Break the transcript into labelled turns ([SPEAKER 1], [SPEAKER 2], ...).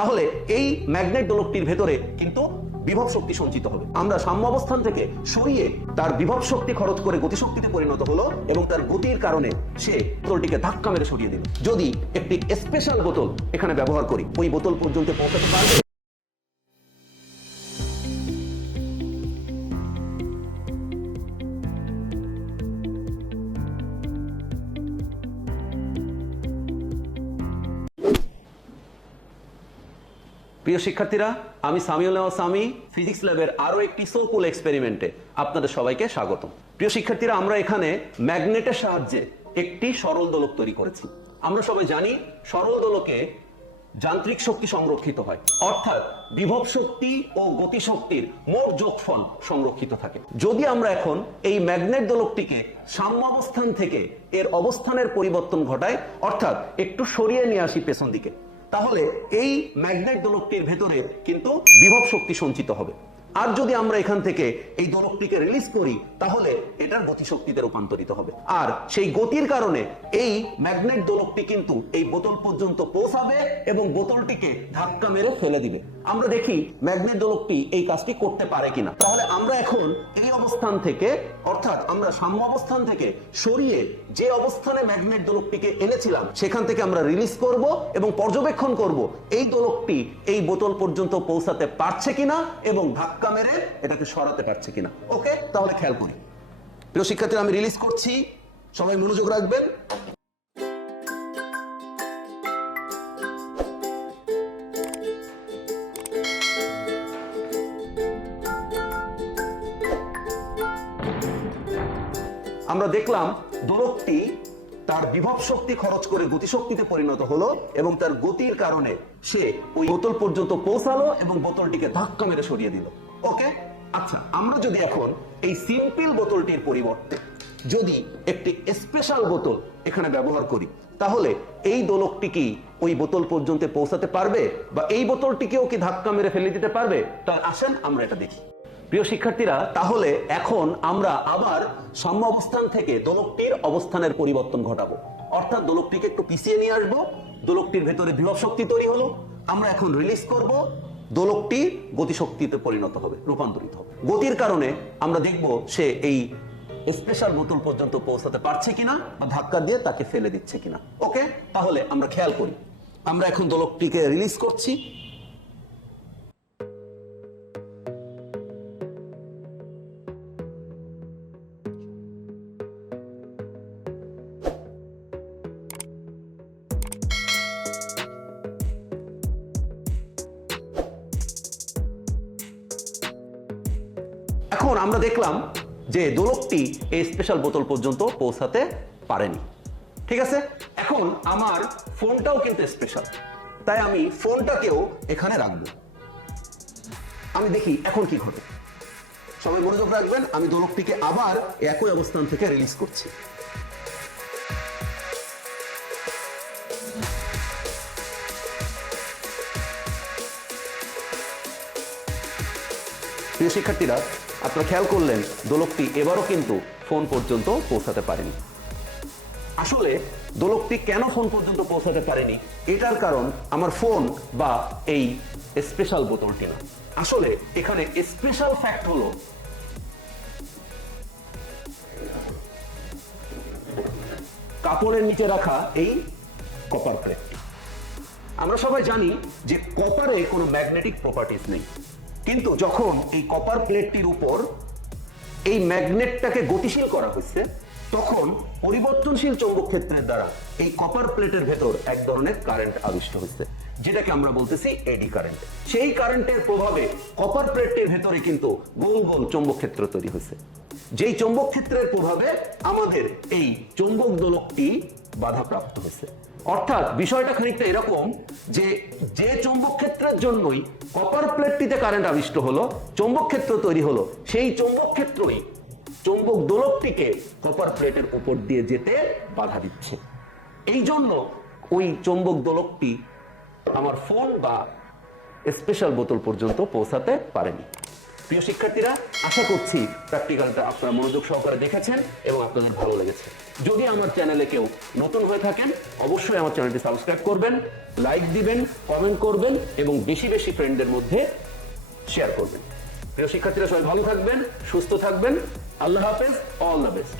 [SPEAKER 1] তাহলে এই ম্যাগনেট দোলকটির ভেতরে কিন্তু বিভব শক্তি সঞ্চিত হবে। আমরা সাম্য অবস্থান থেকে সরিয়ে তার বিভব শক্তি খরচ করে গতিশক্তিতে পরিণত হলো এবং তার গতির কারণে সে বোতলটিকে ধাক্কা মেরে সরিয়ে দিল। যদি একটি স্পেশাল বোতল এখানে ব্যবহার করি, ওই বোতল পর্যন্ত পৌঁছাতে পারবে? প্রিয় শিক্ষার্থীরা, আমি সামিউল সামি ফিজিক্স ল্যাবের আরও একটি সোকুল এক্সপেরিমেন্টে আপনাদের সবাইকে স্বাগত প্রিয় শিক্ষার্থীরা, আমরা এখানে ম্যাগনেটের সাহায্যে একটি সরল দোলক তৈরি করেছি। আমরা সবাই জানি সরল দোলকে যান্ত্রিক শক্তি সংরক্ষিত হয়। অর্থাৎ বিভব শক্তি ও গতি শক্তির মোট যোগফল সংরক্ষিত থাকে। যদি আমরা এখন এই ম্যাগনেট দোলকটিকে সাম্যাবস্থান থেকে এর অবস্থানের পরিবর্তন ঘটায় অর্থাৎ একটু সরিয়ে নিয়ে আসি পেছন দিকে তাহলে এই ম্যাগনেট দোলকটির ভেতরে কিন্তু বিভব শক্তি সঞ্চিত হবে। আর যদি আমরা এখান থেকে এই দোলকটিকে রিলিজ করি, তাহলে এটার গতিশক্তিতে রূপান্তরিত হবে। আর সেই গতির কারণে এই ম্যাগনেট দোলকটি কিন্তু এই বোতল পর্যন্ত পৌঁছাবে এবং বোতলটিকে ধাক্কা মেরে ফেলে দিবে। আমরা দেখি ম্যাগনেট দোলকটি এই কাজটি করতে পারে কিনা। তাহলে আমরা এখন এই অবস্থান থেকে, অর্থাৎ আমরা সাম্য অবস্থান থেকে সরিয়ে যে অবস্থানে ম্যাগনেট দোলকটিকে এনেছিলাম, সেখান থেকে আমরা রিলিজ করব এবং পর্যবেক্ষণ করব এই দোলকটি এই বোতল পর্যন্ত পৌঁছাতে পারছে কিনা এবং ধাক্কা মেরে এটাকে সরাতে পারছে কিনা। ওকে, তাহলে খেয়াল করি। প্রিয় শিক্ষার্থীরা আমি রিলিজ করছি। সবাই মনোযোগ রাখবেন। আমরা দেখলাম দোলকটি তার বিভব শক্তি খরচ করে গতিশক্তিতে পরিণত হলো এবং তার গতির কারণে সে ওই বোতল পর্যন্ত পৌঁছালো এবং বোতলটিকে ধাক্কা মেরে সরিয়ে দিল। ওকে আচ্ছা আমরা যদি এখন এই সিম্পল বোতলটির পরিবর্তে যদি একটি স্পেশাল বোতল এখানে ব্যবহার করি, তাহলে এই দোলকটি কি ওই বোতল পর্যন্ত পৌঁছাতে পারবে? বা এই বোতলটিকেও কি ধাক্কা মেরে ফেলে দিতে পারবে? তাহলে আসেন আমরা এটা দেখি। প্রিয় শিক্ষার্থীরা, তাহলে এখন আমরা আবার সাম্য অবস্থান থেকে দোলকটির অবস্থানের পরিবর্তন ঘটাবো। অর্থাৎ দোলকটিকে একটু পিছিয়ে নিয়ে আসব। দোলকটির ভেতরে বিভব শক্তি তৈরি হলো। আমরা এখন রিলিজ করব। দোলকটি গতিশক্তিতে পরিণত হবে, রূপান্তরিত হবে। গতির কারণে আমরা দেখব সে এই স্পেশাল বোতল পর্যন্ত পৌঁছাতে পারছে কিনা বা ধাক্কা দিয়ে তাকে ফেলে দিচ্ছে কিনা। ওকে তাহলে আমরা খেয়াল করি। আমরা এখন দোলকটিকে রিলিজ করছি। এখন আমরা দেখলাম যে দোলকটি এই স্পেশাল বোতল পর্যন্ত পৌঁছাতে পারেনি। ঠিক আছে? এখন আমার ফোনটাও কিন্তু স্পেশাল তাই আমি ফোনটাকেও এখানে রাখব। আমি দেখি এখন কি ঘটে। সবাই মনোযোগ রাখবেন, আমি দোলকটিকে আবার একই অবস্থান থেকে রিলিজ করছি। প্রিয় শিক্ষার্থীরা আপনারা খেয়াল করলেন, দোলকটি এবারও কিন্তু ফোন পর্যন্ত পৌঁছাতে পারেনি। আসলে, দোলকটি কেন ফোন পর্যন্ত পৌঁছাতে পারেনি? এটার কারণ আমার ফোন বা এই স্পেশাল বোতলটি না। আসলে, এখানে স্পেশাল ফ্যাক্ট হলো, কাপড়ের নিচে রাখা এই কপার প্লেটটি আমরা সবাই জানি যে কপারে কোনো ম্যাগনেটিক প্রপার্টিস নেই। কিন্তু যখন এই কপার প্লেটটির উপর এই ম্যাগনেটটাকে গতিশীল করা হয়েছে তখন পরিবর্তনশীল চৌম্বক ক্ষেত্রের দ্বারা এই কপার প্লেটের ভেতর এক ধরনের কারেন্ট আবিষ্ট হয়েছে যেটাকে আমরা বলতেছি এডি কারেন্ট সেই কারেন্টের প্রভাবে কপার প্লেটটির ভেতরে কিন্তু গোল গোল চৌম্বক ক্ষেত্র তৈরি হয়েছে যেই চৌম্বক ক্ষেত্রের প্রভাবে আমাদের এই চৌম্বক দোলকটি বাধাপ্রাপ্ত হয়েছে অর্থাৎ বিষয়টা খানিকটা এরকম যে যে চৌম্বক ক্ষেত্রের জন্যই কপার প্লেটটিতে কারেন্ট আবিষ্ট হলো, চৌম্বক ক্ষেত্র তৈরি হলো, সেই চৌম্বক ক্ষেত্রই চৌম্বক দোলকটিকে কপার প্লেটের উপর দিয়ে যেতে বাধা দিচ্ছে। এই জন্য ওই চৌম্বক দোলকটি আমার ফোন বা স্পেশাল বোতল পর্যন্ত পৌঁছাতে পারেনি। প্রিয় শিক্ষার্থীরা, আশা করছি প্র্যাকটিক্যালটা আপনারা মনোযোগ সহকারে দেখেছেন এবং আপনাদের ভালো লেগেছে। যদি আমার চ্যানেলে কেউ নতুন হয়ে থাকেন, অবশ্যই আমার চ্যানেলটি সাবস্ক্রাইব করবেন, লাইক দিবেন, কমেন্ট করবেন এবং বেশি বেশি ফ্রেন্ডদের মধ্যে শেয়ার করবেন। প্রিয় শিক্ষার্থীরা, সবাই ভালো থাকবেন, সুস্থ থাকবেন। আল্লাহ হাফেজ অল দ্য বেস্ট